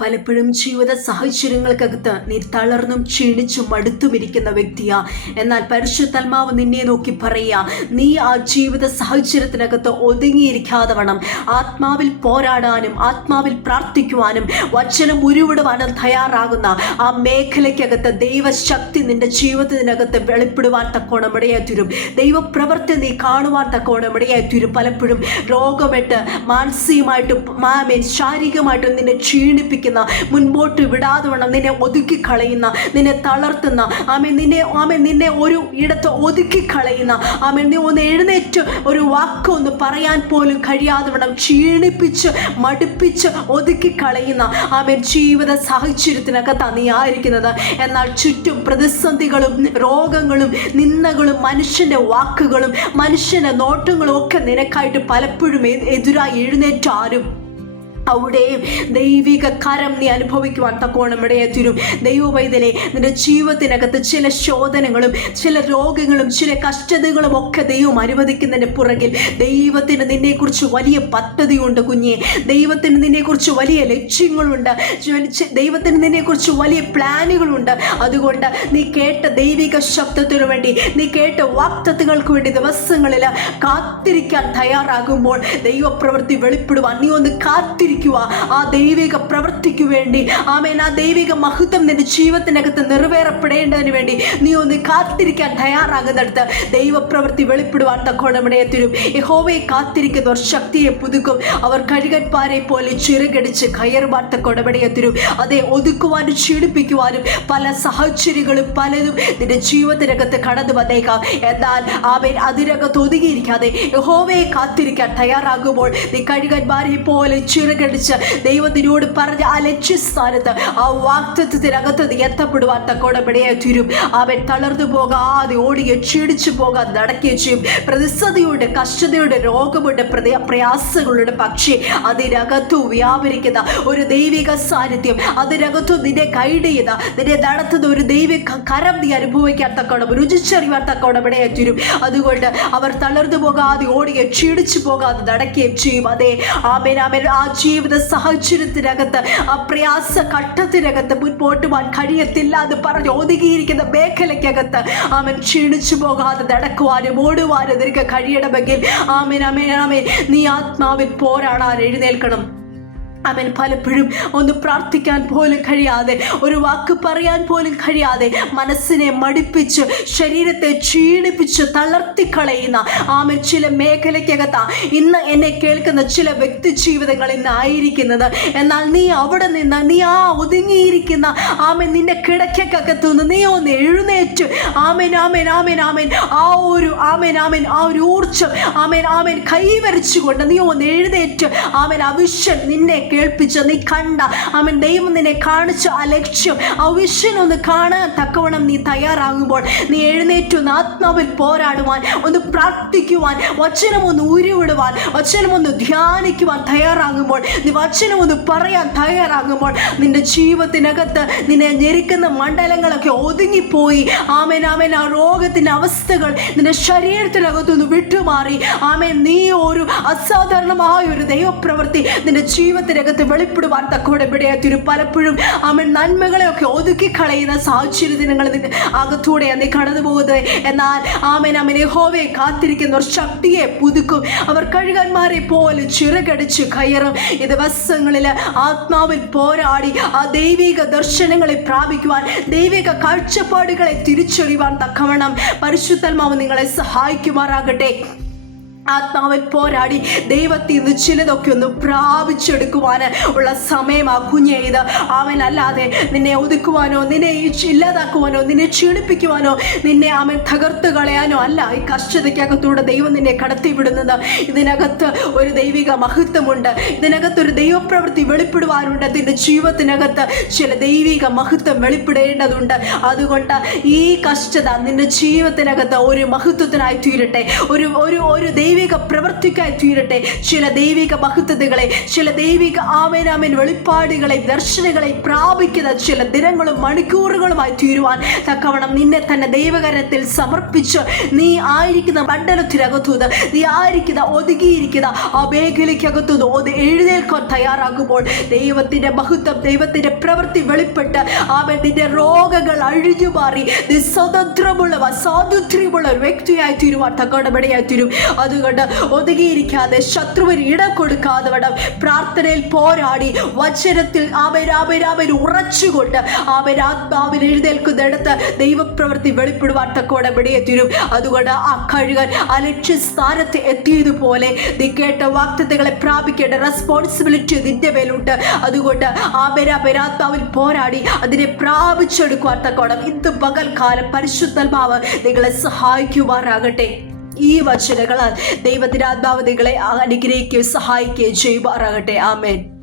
പലപ്പോഴും ജീവിത സാഹചര്യങ്ങൾക്കകത്ത് നീ തളർന്നും ക്ഷീണിച്ചും മടുത്തുമിരിക്കുന്ന വ്യക്തിയാ. എന്നാൽ പരിശുദ്ധാത്മാവ് നിന്നെ നോക്കി പറയുക, നീ ആ ജീവിത സാഹചര്യത്തിനകത്ത് ഒതുങ്ങിയിരിക്കാതെ വേണം ആത്മാവിൽ പോരാടാനും ആത്മാവിൽ പ്രാർത്ഥിക്കുവാനും വചനം ഉരുവിടുവാനും തയ്യാറാകുന്ന ആ മേഖലയ്ക്കകത്ത് ദൈവശക്തി നിന്റെ ജീവിതത്തിനകത്ത് വെളിപ്പെടുവാൻ തക്കോണം ഇടയായി തീരും. ദൈവപ്രവൃത്തി നീ കാണുവാൻ തക്കോണം ഇടയായി തീരും. പലപ്പോഴും രോഗമായിട്ട് മാനസികമായിട്ടും ശാരീരികമായിട്ടും നിന്നെ ക്ഷീണിപ്പിക്കുന്ന, മുൻപോട്ട് വിടാതെ വേണം നിന്നെ ഒതുക്കിക്കളയുന്ന, നിന്നെ തളർത്തുന്ന, നിന്നെ ഒരു ഇടത്ത് ഒതുക്കിക്കളയുന്ന, നീ ഒന്ന് എഴുന്നേറ്റ് ഒരു വാക്കൊന്ന് പറയാൻ പോലും കഴിയാതെ വേണം ക്ഷീണിപ്പിച്ച് മടുപ്പിച്ച് ഒതുക്കിക്കളയുന്ന ജീവിത സാഹചര്യത്തിനകത്താണ് നീ ആയിരിക്കുന്നത്. എന്നാൽ ചുറ്റും പ്രതിസന്ധികളും രോഗങ്ങളും നിന്ദകളും മനുഷ്യന്റെ വാക്കുകളും മനുഷ്യന്റെ നോട്ടങ്ങളും ഒക്കെ നിനക്കായിട്ട് പലപ്പോഴും എതിരായി എഴുന്നേറ്റാരും അവിടെയും ദൈവിക കരം നീ അനുഭവിക്കുവാൻ തക്കോണം ഇടയായിത്തീരും. ദൈവവൈതലെ, നിന്റെ ജീവിതത്തിനകത്ത് ചില ശോധനകളും ചില രോഗങ്ങളും ചില കഷ്ടതകളും ഒക്കെ ദൈവം അനുവദിക്കുന്നതിന് പുറകിൽ ദൈവത്തിന് നിന്നെക്കുറിച്ച് വലിയ പദ്ധതിയുണ്ട് കുഞ്ഞെ. ദൈവത്തിന് നിന്നെക്കുറിച്ച് വലിയ ലക്ഷ്യങ്ങളുണ്ട്. ദൈവത്തിന് നിന്നെക്കുറിച്ച് വലിയ പ്ലാനുകളുണ്ട്. അതുകൊണ്ട് നീ കേട്ട ദൈവിക ശബ്ദത്തിനു വേണ്ടി, നീ കേട്ട വാഗ്ദത്തങ്ങൾക്ക് വേണ്ടി ദിവസങ്ങളിൽ കാത്തിരിക്കാൻ തയ്യാറാകുമ്പോൾ ദൈവപ്രവൃത്തി വെളിപ്പെടുവാൻ നീ ഒന്ന് കാത്തിരിക്കുക. ആ ദൈവിക പ്രവൃത്തിക്ക് വേണ്ടി ആ ദൈവിക മഹത്വം നിന്റെ ജീവിതത്തിനകത്ത് നിറവേറപ്പെടേണ്ടതിന് വേണ്ടി നീ ഒന്ന് കാത്തിരിക്കാൻ തയ്യാറാകുന്നിടത്ത് ദൈവപ്രവൃത്തി വെളിപ്പെടുവാൻ തക്കോണം ഇടയായിത്തീരും. യഹോവയെ കാത്തിരിക്കുന്നവർ ശക്തിയെ പുതുക്കും. അവർ കഴുകന്മാരെ പോലെ ചിറകടിച്ച് കയറുവാൻ തക്കോണം ഇടയായിത്തീരും. അതെ, ഒതുക്കുവാനും ക്ഷീണിപ്പിക്കുവാനും പല സാഹചര്യങ്ങളും പലതും നിന്റെ ജീവിതത്തിനകത്ത് കടന്നു വന്നേക്കാം. എന്നാൽ അതിനകത്ത് ഒതുങ്ങിയിരിക്കാതെ യഹോവയെ കാത്തിരിക്കാൻ തയ്യാറാകുമ്പോൾ നീ കഴുകന്മാരെ പോലെ ചിറകടിച്ച് ദൈവത്തിനോട് പറഞ്ഞ ആ ലക്ഷ്യസ്ഥാനത്ത് ആ വാഗ്ദത്തത്തിനകത്ത് നീ എത്തപ്പെടുവാൻ തക്കോണം ഇടയായി തീരും. അവൻ തളർന്നു പോകാതെ ഓടിയെ ക്ഷീണിച്ചു പോകാതെ നടക്കുകയും ചെയ്യും. പ്രതിസന്ധിയുടെ കഷ്ടതയുടെ രോഗമുണ്ട്, പ്രയാസങ്ങളുടെ, പക്ഷേ അതിനകത്തു വ്യാപരിക്കുന്ന ഒരു ദൈവിക സാന്നിധ്യം, അതിനകത്തു നിന്നെ ഗൈഡ് ചെയ്യുന്ന നിന്നെ നടത്തുന്ന ഒരു ദൈവിക കരം നീ അനുഭവിക്കാൻ തക്കോണം രുചിച്ചറിയാൻ തക്കോണം ഇടയായി തീരും. അതുകൊണ്ട് അവർ തളർന്നു പോകാതെ ഓടിയെ ക്ഷീണിച്ചു പോകാതെ നടക്കുകയും ചെയ്യും. അതെ, ആ ജീവിത സാഹചര്യത്തിനകത്ത് ആ പ്രയാസ ഘട്ടത്തിനകത്ത് മുൻപോട്ട് പോകാൻ കഴിയത്തില്ല എന്ന് പറഞ്ഞ് ഒതുങ്ങിയിരിക്കുന്ന മേഖലയ്ക്കകത്ത് ക്ഷീണിച്ചു പോകാതെ നടക്കുവാനും ഓടുവാനും നിനക്ക് കഴിയണമെങ്കിൽ നീ ആത്മാവിൽ പോരാടാൻ എഴുന്നേൽക്കണം. പലപ്പോഴും ഒന്ന് പ്രാർത്ഥിക്കാൻ പോലും കഴിയാതെ, ഒരു വാക്ക് പറയാൻ പോലും കഴിയാതെ മനസ്സിനെ മടുപ്പിച്ച് ശരീരത്തെ ക്ഷീണിപ്പിച്ച് തളർത്തിക്കളയുന്ന ചില മേഖലയ്ക്കകത്താ ഇന്ന് എന്നെ കേൾക്കുന്ന ചില വ്യക്തി ജീവിതങ്ങൾ ഇന്ന് ആയിരിക്കുന്നത്. എന്നാൽ നീ അവിടെ നിന്ന് നീ ആ ഒതുങ്ങിയിരിക്കുന്ന നിന്റെ കിടക്കകത്തുനിന്ന് നീ ഒന്ന് എഴുന്നേറ്റ് ആ ഒരു ഊർജ്ജം കൈവരിച്ചുകൊണ്ട് നീ ഒന്ന് എഴുന്നേറ്റ് ആ വിഷൻ നിന്നെ കേൾപ്പിച്ച, നീ കണ്ട ദൈവം നിന്നെ കാണിച്ച ആ ലക്ഷ്യം, ആ വിഷൻ ഒന്ന് കാണാൻ തക്കവണ്ണം നീ തയ്യാറാകുമ്പോൾ നീ എഴുന്നേറ്റൊന്ന് ആത്മാവിൽ പോരാടുവാൻ, ഒന്ന് പ്രാർത്ഥിക്കുവാൻ, വചനം ഒന്ന് ഉരുവിടുവാൻ, വചനം ഒന്ന് ധ്യാനിക്കുവാൻ തയ്യാറാകുമ്പോൾ, നീ വചനം ഒന്ന് പറയാൻ തയ്യാറാകുമ്പോൾ നിന്റെ ജീവിതത്തിനകത്ത് നിന്നെ ഞെരുക്കുന്ന മണ്ഡലങ്ങളൊക്കെ ഒതുങ്ങിപ്പോയി. ആ രോഗത്തിന്റെ അവസ്ഥകൾ നിന്റെ ശരീരത്തിനകത്തൊന്ന് വിട്ടുമാറി. നീ ഒരു അസാധാരണമായ ഒരു ദൈവപ്രവൃത്തി നിന്റെ ജീവിതത്തിനകത്ത് വെളിപ്പെടുവാൻ തക്കോണം ഇടയായിത്തീരും. പലപ്പോഴും നന്മകളെയൊക്കെ ഒതുക്കിക്കളയുന്ന സാഹചര്യങ്ങൾ അകത്തൂടെയാണ് നീ കടന്നു പോകുന്നത്. എന്നാൽ യഹോവയെ കാത്തിരിക്കുന്നവർ ശക്തിയെ പുതുക്കും. അവർ കഴുകന്മാരെ പോലെ ചിറകടിച്ച് കയറും. ഈ ദിവസങ്ങളിൽ ആത്മാവിൽ പോരാടി ആ ദൈവിക ദർശനങ്ങളെ പ്രാപിക്കുവാൻ, ദൈവിക കാഴ്ചപ്പാടുകളെ തിരിച്ചറിയുവാൻ തക്കവണ്ണം പരിശുദ്ധാത്മാവ് നിങ്ങളെ സഹായിക്കുമാറാകട്ടെ. ആത്മാവിൽ പോരാടി ദൈവത്തിൽ നിന്ന് ചിലതൊക്കെ ഒന്ന് പ്രാപിച്ചെടുക്കുവാൻ ഉള്ള സമയമാ കുഞ്ഞെ ഇത്. അല്ലാതെ നിന്നെ ഒതുക്കുവാനോ നിന്നെ ഇല്ലാതാക്കുവാനോ നിന്നെ ക്ഷീണിപ്പിക്കുവാനോ നിന്നെ തകർത്ത് കളയാനോ അല്ല ഈ കഷ്ടതയ്ക്കകത്തൂടെ ദൈവം നിന്നെ കടത്തിവിടുന്നത്. ഇതിനകത്ത് ഒരു ദൈവിക മഹത്വമുണ്ട്, ഇതിനകത്തൊരു ദൈവപ്രവൃത്തി വെളിപ്പെടുവാനുണ്ട്. നിന്റെ ജീവിതത്തിനകത്ത് ചില ദൈവിക മഹത്വം വെളിപ്പെടേണ്ടതുണ്ട്. അതുകൊണ്ട് ഈ കഷ്ടത നിന്റെ ജീവിതത്തിനകത്ത് ഒരു മഹത്വത്തിനായി തീരട്ടെ, ഒരു ദൈവിക ദൈവിക പ്രവൃത്തിക്കായി തീരട്ടെ. ചില ദൈവിക മഹത്വതകളെ, ചില ദൈവിക ആമേനാമേൻ വെളിപ്പാടുകളെ, ദർശനങ്ങളെ പ്രാപിക്കുന്ന ചില ദിനങ്ങളും മണിക്കൂറുകളുമായി തീരുവാൻ തക്കവണ്ണം നിന്നെ തന്നെ ദൈവകരത്തിൽ സമർപ്പിച്ച് നീ ആയിരിക്കുന്ന മണ്ഡലത്തിനകത്തുനിന്ന്, നീ ആയിരിക്കുന്ന ഒതുങ്ങിയിരിക്കുന്ന ആ മേഖലയ്ക്കകത്തുനിന്ന് ഒന്ന് എഴുന്നേൽക്കാൻ തയ്യാറാകുമ്പോൾ ദൈവത്തിന്റെ മഹത്വം, ദൈവത്തിന്റെ പ്രവൃത്തി വെളിപ്പെട്ട് ആമേൻ നിന്റെ രോഗങ്ങൾ അഴിഞ്ഞു മാറി നീ സ്വതന്ത്രമുള്ള സ്വാതന്ത്ര്യമുള്ള ഒരു വ്യക്തിയായി തീരുവാൻ തക്കവണ്ണമിടയായി തീരും. അതുകൊണ്ട് ഒതുങ്ങിയിരിക്കാതെ, ശത്രുവിന് ഇടം കൊടുക്കാതെ വേണം പ്രാർത്ഥനയിൽ പോരാടി വചനത്തിൽ ആമേൻ ഉറച്ചുകൊണ്ട് ആത്മാവിൽ എഴുന്നേൽക്കുന്നിടത്ത് ദൈവപ്രവൃത്തി വെളിപ്പെടുവാൻ തക്കവണ്ണമിടയായി തീരും. അതുകൊണ്ട് ആ കഴുകൻ ആ ലക്ഷ്യസ്ഥാനത്ത് എത്തിയതുപോലെ നീ കേട്ട വാഗ്ദത്തങ്ങളെ പ്രാപിക്കേണ്ട റെസ്പോൺസിബിലിറ്റി നിന്റെ മേലുണ്ട്. അതുകൊണ്ട് ആത്മാവിൽ പോരാടി അതിനെ പ്രാപിച്ചെടുക്കുവാൻ തക്കവണ്ണം ഇന്ന് പകൽക്കാലം പരിശുദ്ധാത്മാവ് നിങ്ങളെ സഹായിക്കുമാറാകട്ടെ. ഈ വചനങ്ങളാൽ ദൈവത്തിന്റെ ആത്മാവ് നിങ്ങളെ അനുഗ്രഹിക്കുകയും സഹായിക്കുകയും ചെയ്യുമാറാകട്ടെ. ആമേൻ.